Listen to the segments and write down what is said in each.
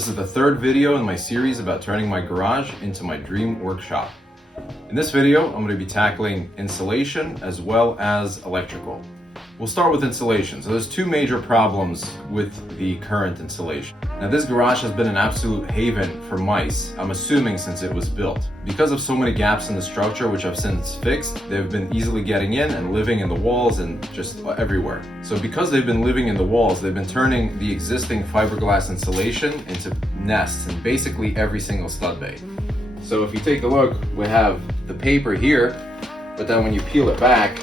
This is the third video in my series about turning my garage into my dream workshop. In this video, I'm going to be tackling insulation as well as electrical. We'll start with insulation. So there's two major problems with the current insulation. Now this garage has been an absolute haven for mice, I'm assuming since it was built. Because of so many gaps in the structure, which I've since fixed, they've been easily getting in and living in the walls and just everywhere. So because they've been living in the walls, they've been turning the existing fiberglass insulation into nests in basically every single stud bay. So if you take a look, we have the paper here, but then when you peel it back,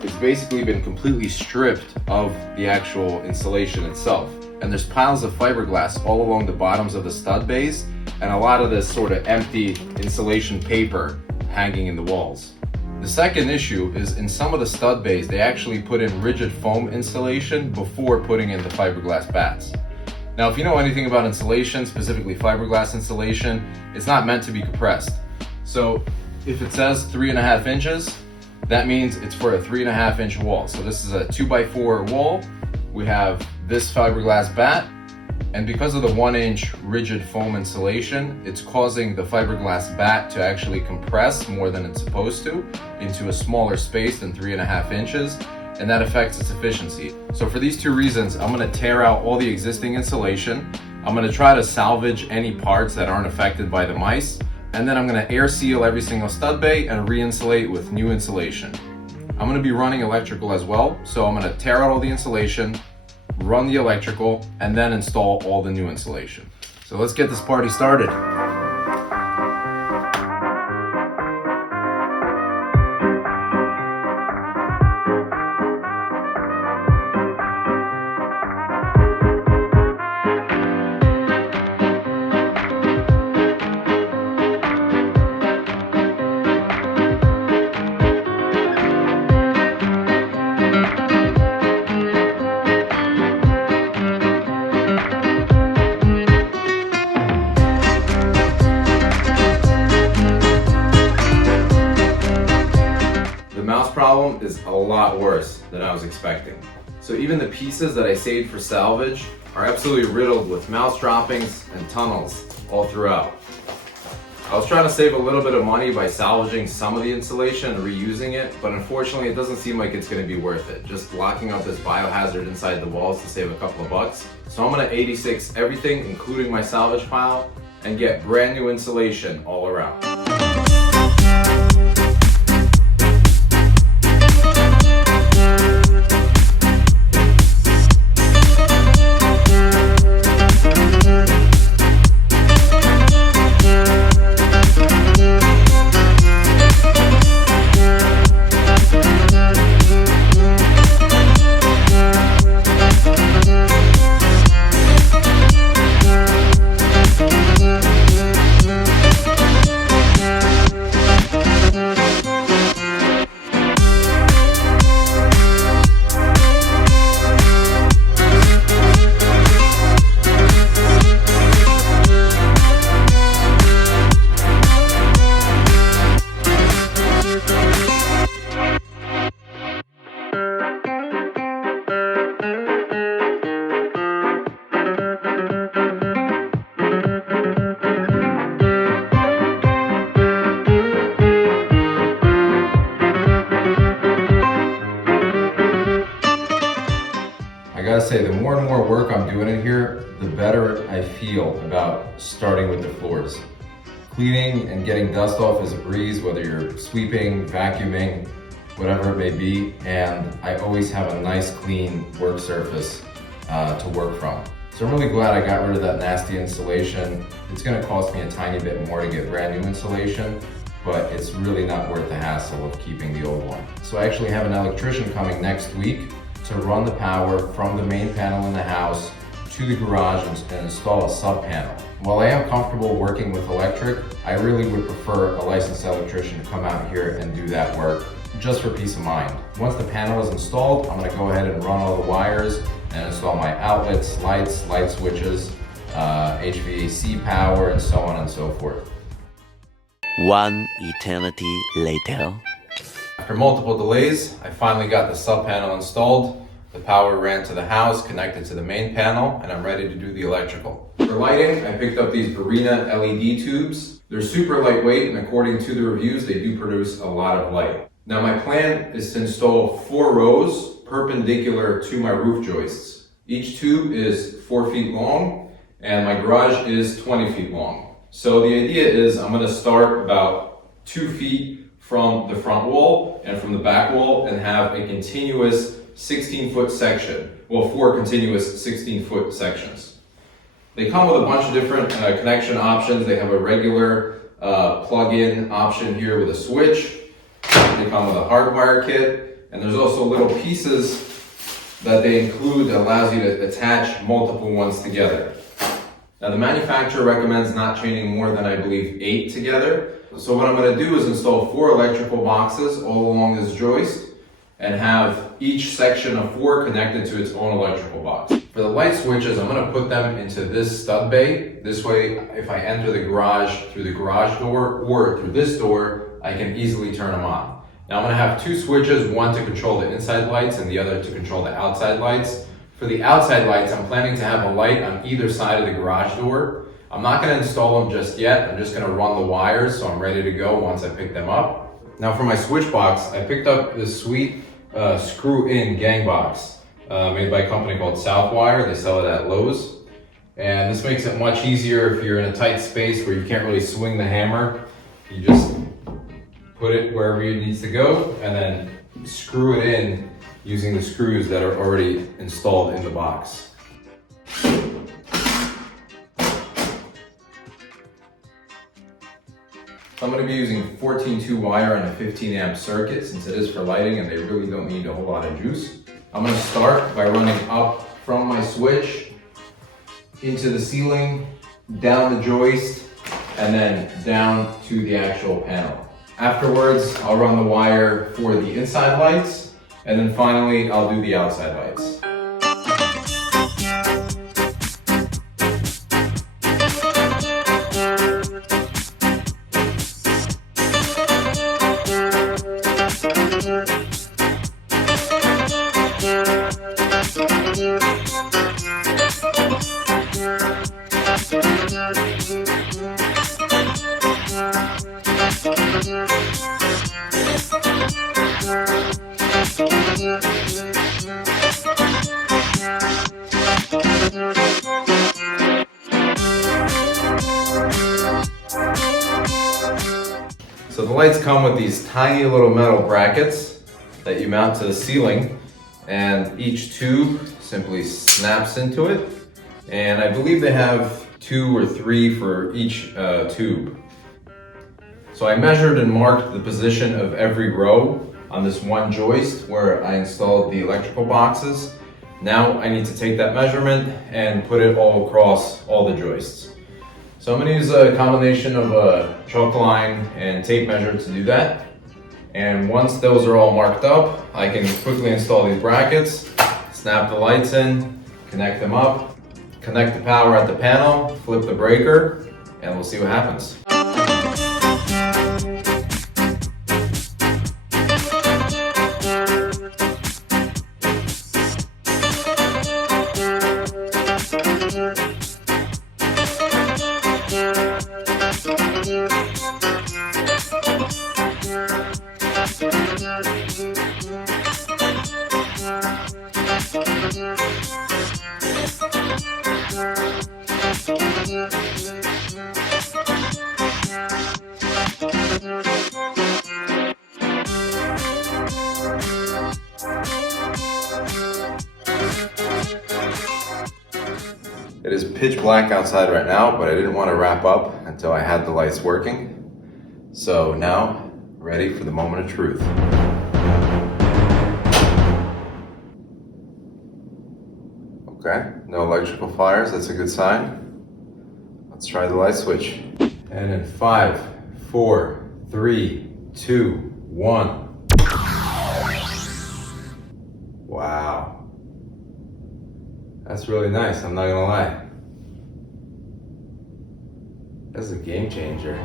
it's basically been completely stripped of the actual insulation itself. And there's piles of fiberglass all along the bottoms of the stud bays and a lot of this sort of empty insulation paper hanging in the walls. The second issue is in some of the stud bays, they actually put in rigid foam insulation before putting in the fiberglass bats. Now, if you know anything about insulation, specifically fiberglass insulation, it's not meant to be compressed. So if it says 3.5 inches, that means it's for a 3.5 inch wall. So this is a 2x4 wall. We have this fiberglass bat, and because of the 1 inch rigid foam insulation, it's causing the fiberglass bat to actually compress more than it's supposed to into a smaller space than 3.5 inches, and that affects its efficiency. So for these two reasons, I'm gonna tear out all the existing insulation. I'm gonna try to salvage any parts that aren't affected by the mice, and then I'm gonna air seal every single stud bay and re-insulate with new insulation. I'm gonna be running electrical as well, so I'm gonna tear out all the insulation, run the electrical, and then install all the new insulation. So let's get this party started. Problem is a lot worse than I was expecting. So even the pieces that I saved for salvage are absolutely riddled with mouse droppings and tunnels all throughout. I was trying to save a little bit of money by salvaging some of the insulation and reusing it, but unfortunately it doesn't seem like it's going to be worth it, just locking up this biohazard inside the walls to save a couple of bucks. So I'm going to 86 everything, including my salvage pile, and get brand new insulation all around. I gotta say, the more and more work I'm doing in here, the better I feel about starting with the floors. Cleaning and getting dust off is a breeze, whether you're sweeping, vacuuming, whatever it may be, and I always have a nice clean work surface to work from. So I'm really glad I got rid of that nasty insulation. It's gonna cost me a tiny bit more to get brand new insulation, but it's really not worth the hassle of keeping the old one. So I actually have an electrician coming next week to run the power from the main panel in the house to the garage and install a sub panel. While I am comfortable working with electric, I really would prefer a licensed electrician to come out here and do that work just for peace of mind. Once the panel is installed, I'm gonna go ahead and run all the wires and install my outlets, lights, light switches, HVAC power, and so on and so forth. One eternity later. After multiple delays, I finally got the sub panel installed. The The power ran to the house, connected to the main panel, and I'm ready to do the electrical. For lighting, I picked up these Barrina LED tubes. They're super lightweight, and according to the reviews, they do produce a lot of light. Now my plan is to install 4 rows perpendicular to my roof joists. Each tube is 4 feet long, and my garage is 20 feet long. So the idea is I'm gonna start about 2 feet from the front wall and from the back wall and have a continuous 16-foot section. Well, 4 continuous 16-foot sections. They come with a bunch of different connection options. They have a regular plug-in option here with a switch. They come with a hardwire kit, and there's also little pieces that they include that allows you to attach multiple ones together. Now the manufacturer recommends not chaining more than, I believe, 8 together. So what I'm going to do is install 4 electrical boxes all along this joist and have each section of 4 connected to its own electrical box. For the light switches, I'm going to put them into this stud bay. This way, if I enter the garage through the garage door or through this door, I can easily turn them on. Now I'm going to have 2 switches, one to control the inside lights and the other to control the outside lights. For the outside lights, I'm planning to have a light on either side of the garage door. I'm not going to install them just yet. I'm just going to run the wires so I'm ready to go once I pick them up. Now for my switch box, I picked up this sweet screw-in gang box made by a company called Southwire. They sell it at Lowe's. And this makes it much easier if you're in a tight space where you can't really swing the hammer. You just put it wherever it needs to go and then screw it in using the screws that are already installed in the box. I'm going to be using 14-2 wire and a 15 amp circuit since it is for lighting and they really don't need a whole lot of juice. I'm going to start by running up from my switch into the ceiling, down the joist, and then down to the actual panel. Afterwards, I'll run the wire for the inside lights, and then finally, I'll do the outside lights. So the lights come with these tiny little metal brackets that you mount to the ceiling, and each tube simply snaps into it. And I believe they have 2 or 3 for each tube. So I measured and marked the position of every row on this one joist where I installed the electrical boxes. Now I need to take that measurement and put it all across all the joists. So I'm going to use a combination of a chalk line and tape measure to do that. And once those are all marked up, I can quickly install these brackets, snap the lights in, connect them up, connect the power at the panel, flip the breaker, and we'll see what happens. It is pitch black outside right now, but I didn't want to wrap up until I had the lights working. So now, ready for the moment of truth. Okay, no electrical fires, that's a good sign. Let's try the light switch. And in 5, 4, 3, 2, 1. Wow. That's really nice, I'm not gonna lie. That's a game changer.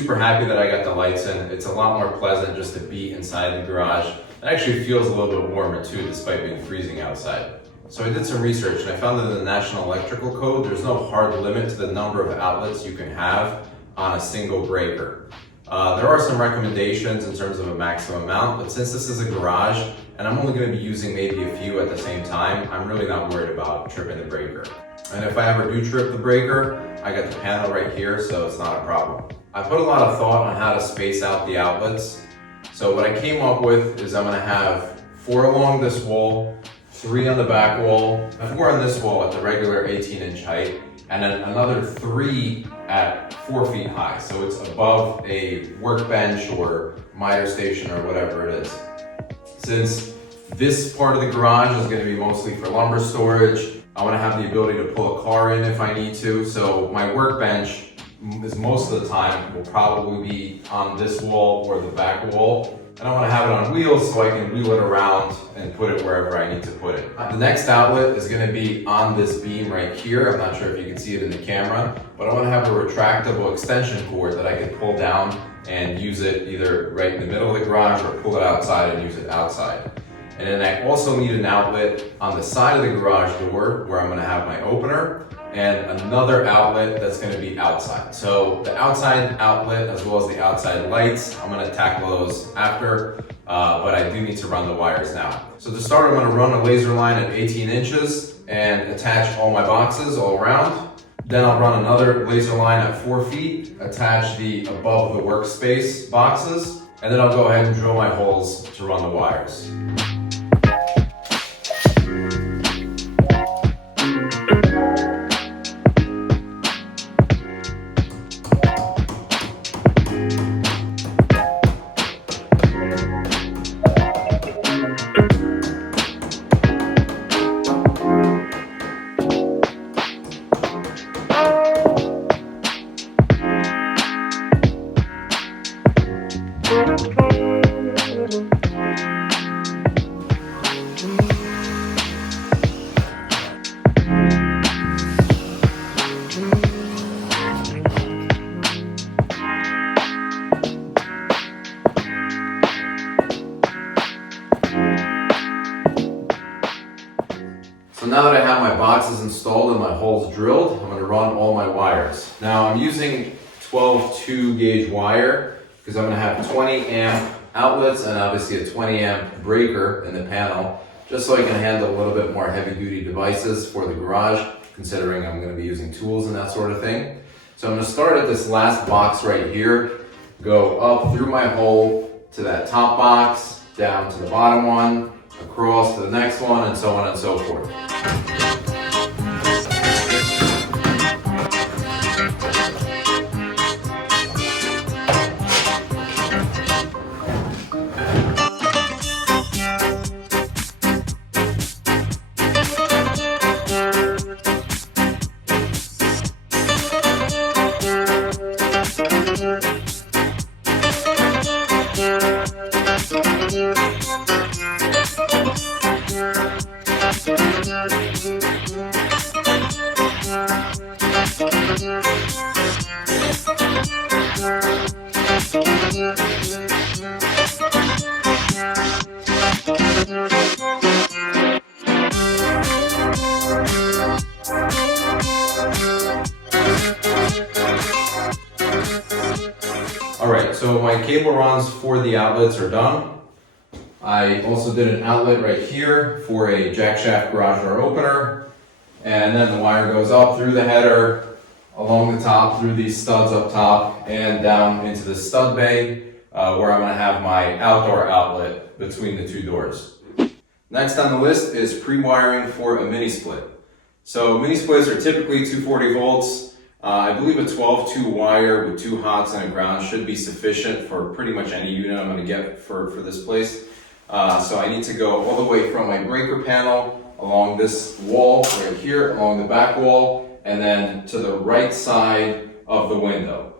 super happy that I got the lights in. It's a lot more pleasant just to be inside the garage. It actually feels a little bit warmer too, despite being freezing outside. So I did some research and I found that in the National Electrical Code, there's no hard limit to the number of outlets you can have on a single breaker. There are some recommendations in terms of a maximum amount, but since this is a garage and I'm only going to be using maybe a few at the same time, I'm really not worried about tripping the breaker. And if I ever do trip the breaker, I got the panel right here, so it's not a problem. I put a lot of thought on how to space out the outlets. So what I came up with is I'm going to have 4 along this wall, 3 on the back wall, 4 on this wall at the regular 18-inch height, and then another 3 at 4 feet high. So it's above a workbench or miter station or whatever it is. Since this part of the garage is going to be mostly for lumber storage, I want to have the ability to pull a car in if I need to. So my workbench is most of the time will probably be on this wall or the back wall. And I want to have it on wheels so I can wheel it around and put it wherever I need to put it. The next outlet is going to be on this beam right here. I'm not sure if you can see it in the camera, but I want to have a retractable extension cord that I can pull down and use it either right in the middle of the garage or pull it outside and use it outside. And then I also need an outlet on the side of the garage door where I'm going to have my opener, and another outlet that's going to be outside. So the outside outlet as well as the outside lights, I'm going to tackle those after, but I do need to run the wires now. So to start, I'm going to run a laser line at 18 inches and attach all my boxes all around. Then I'll run another laser line at 4 feet, attach the above the workspace boxes, and then I'll go ahead and drill my holes to run the wires. So now that I have my boxes installed and my holes drilled, I'm going to run all my wires. Now I'm using 12 2-gauge wire because I'm going to have 20 amp outlets and obviously a 20 amp breaker in the panel, just so I can handle a little bit more heavy duty devices for the garage, considering I'm going to be using tools and that sort of thing. So I'm going to start at this last box right here, go up through my hole to that top box, down to the bottom one, across to the next one, and so on and so forth. Alright, so my cable runs for the outlets are done. I also did an outlet right here for a jack shaft garage door opener, and then the wire goes up through the header, along the top, through these studs up top, and down into the stud bay, where I'm going to have my outdoor outlet between the 2 doors. Next on the list is pre-wiring for a MiniSplit. So MiniSplits are typically 240 volts. I believe a 12-2 wire with 2 hots and a ground should be sufficient for pretty much any unit I'm going to get for this place. So I need to go all the way from my breaker panel along this wall right here, along the back wall, and then to the right side of the window.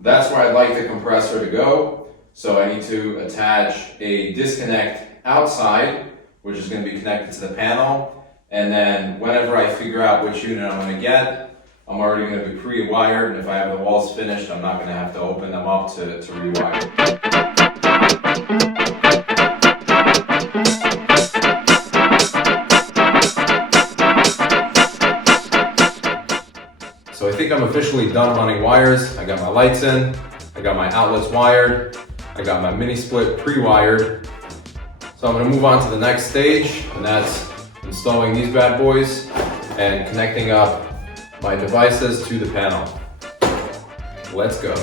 That's where I'd like the compressor to go. So I need to attach a disconnect outside, which is going to be connected to the panel. And then whenever I figure out which unit I'm going to get, I'm already going to be pre-wired, and if I have the walls finished, I'm not going to have to open them up to rewire. So I think I'm officially done running wires. I got my lights in, I got my outlets wired, I got my MiniSplit pre-wired. So I'm going to move on to the next stage, and that's installing these bad boys and connecting up my devices to the panel. Let's go.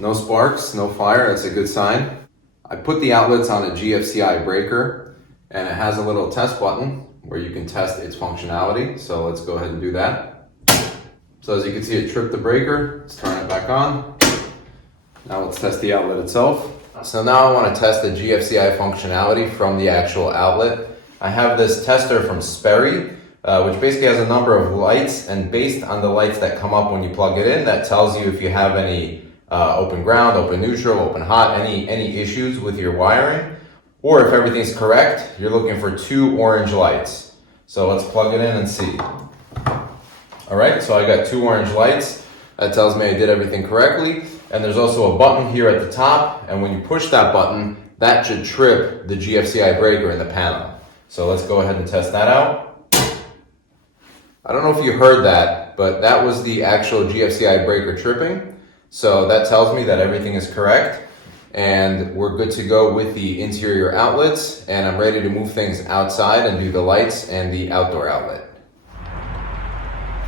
No sparks, no fire, that's a good sign. I put the outlets on a GFCI breaker, and it has a little test button where you can test its functionality. So let's go ahead and do that. So as you can see, it tripped the breaker. Let's turn it back on. Now let's test the outlet itself. So now I want to test the GFCI functionality from the actual outlet. I have this tester from Sperry, which basically has a number of lights, and based on the lights that come up when you plug it in, that tells you if you have any open ground, open neutral, open hot, any issues with your wiring, or if everything's correct. You're looking for 2 orange lights. So let's plug it in and see. All right, so I got 2 orange lights. That tells me I did everything correctly. And there's also a button here at the top, and when you push that button, that should trip the GFCI breaker in the panel. So let's go ahead and test that out. I don't know if you heard that, but that was the actual GFCI breaker tripping. So that tells me that everything is correct, and we're good to go with the interior outlets, and I'm ready to move things outside and do the lights and the outdoor outlet.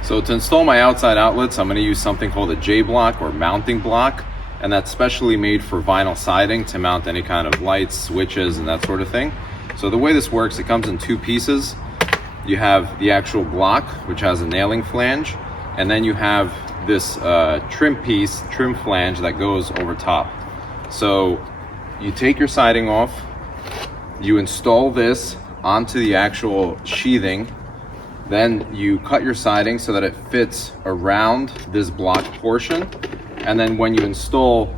So to install my outside outlets, I'm going to use something called a J-block or mounting block, and that's specially made for vinyl siding to mount any kind of lights, switches, and that sort of thing. So the way this works, it comes in 2 pieces. You have the actual block, which has a nailing flange, and then you have this trim flange that goes over top. So you take your siding off, you install this onto the actual sheathing, then you cut your siding so that it fits around this block portion, and then when you install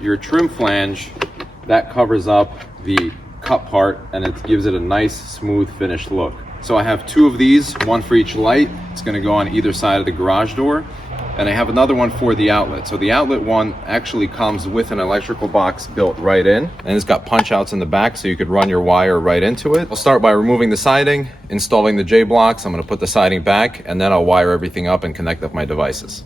your trim flange, that covers up the cut part and it gives it a nice smooth finished look. So I have 2 of these, 1 for each light. It's going to go on either side of the garage door. And I have another one for the outlet. So the outlet one actually comes with an electrical box built right in, and it's got punch outs in the back so you could run your wire right into it. I'll start by removing the siding, installing the J-blocks. I'm going to put the siding back, and then I'll wire everything up and connect up my devices.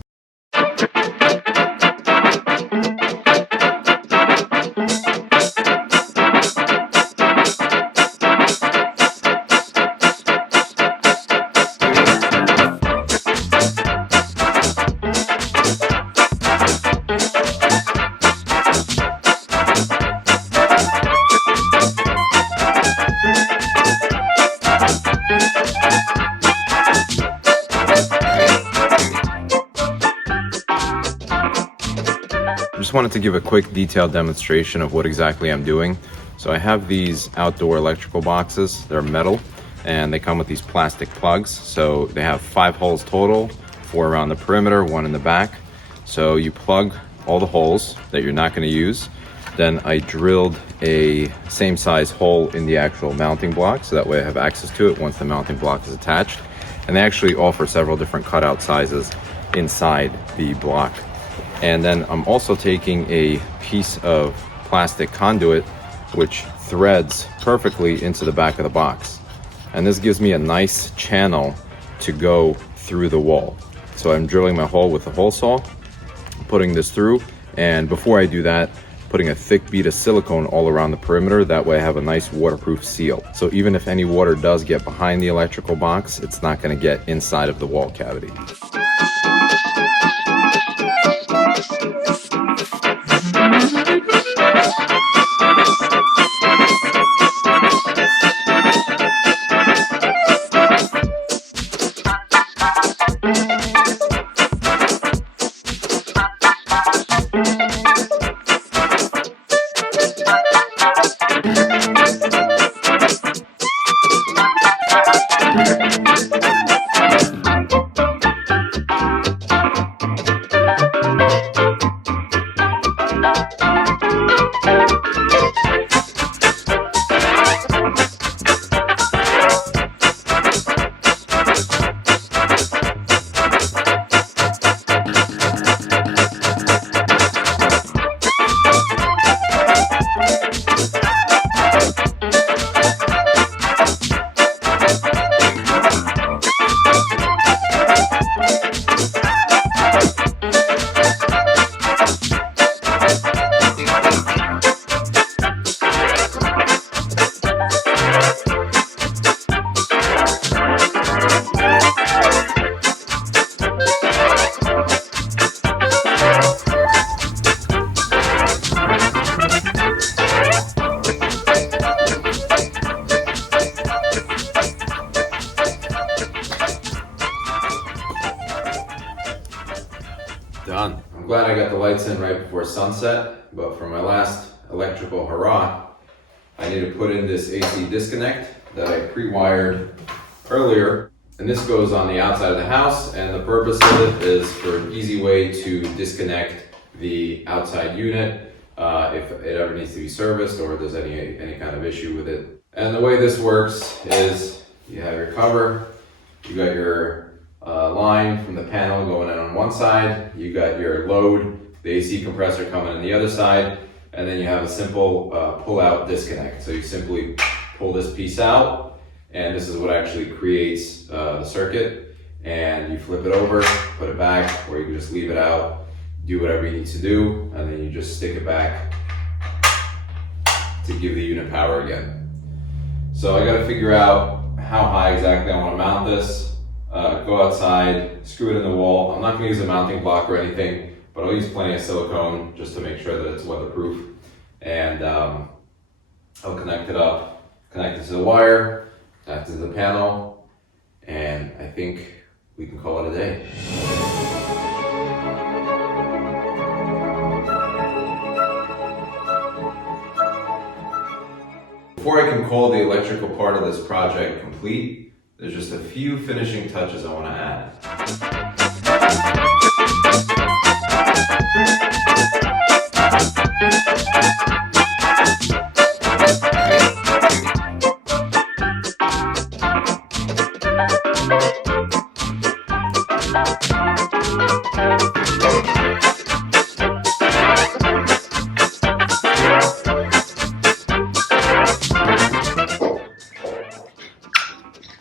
I just wanted to give a quick detailed demonstration of what exactly I'm doing. So I have these outdoor electrical boxes. They're metal and they come with these plastic plugs. So they have 5 holes total, 4 around the perimeter, 1 in the back. So you plug all the holes that you're not going to use. Then I drilled a same size hole in the actual mounting block, so that way I have access to it once the mounting block is attached. And they actually offer several different cutout sizes inside the block. And then I'm also taking a piece of plastic conduit which threads perfectly into the back of the box. And this gives me a nice channel to go through the wall. So I'm drilling my hole with a hole saw, putting this through, and before I do that, putting a thick bead of silicone all around the perimeter. That way I have a nice waterproof seal. So even if any water does get behind the electrical box, it's not going to get inside of the wall cavity. Done. I'm glad I got the lights in right before sunset, but for my last electrical hurrah, I need to put in this AC disconnect that I pre-wired earlier. And this goes on the outside of the house, and the purpose of it is for an easy way to disconnect the outside unit if it ever needs to be serviced or there's any kind of issue with it. And the way this works is you have your cover, you got your line from the panel going in on one side, you got your load, the AC compressor coming in the other side, and then you have a simple pull-out disconnect. So you simply pull this piece out, and this is what actually creates the circuit, and you flip it over, put it back, or you can just leave it out, do whatever you need to do, and then you just stick it back to give the unit power again. So I got to figure out how high exactly I want to mount this. Go outside, screw it in the wall. I'm not going to use a mounting block or anything, but I'll use plenty of silicone just to make sure that it's weatherproof. And I'll connect it up, connect it to the wire, connect it to the panel, and I think we can call it a day. Before I can call the electrical part of this project complete, there's just a few finishing touches I want to add.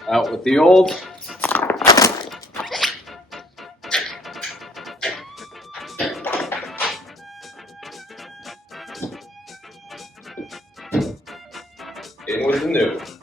Out with the old. In with the new.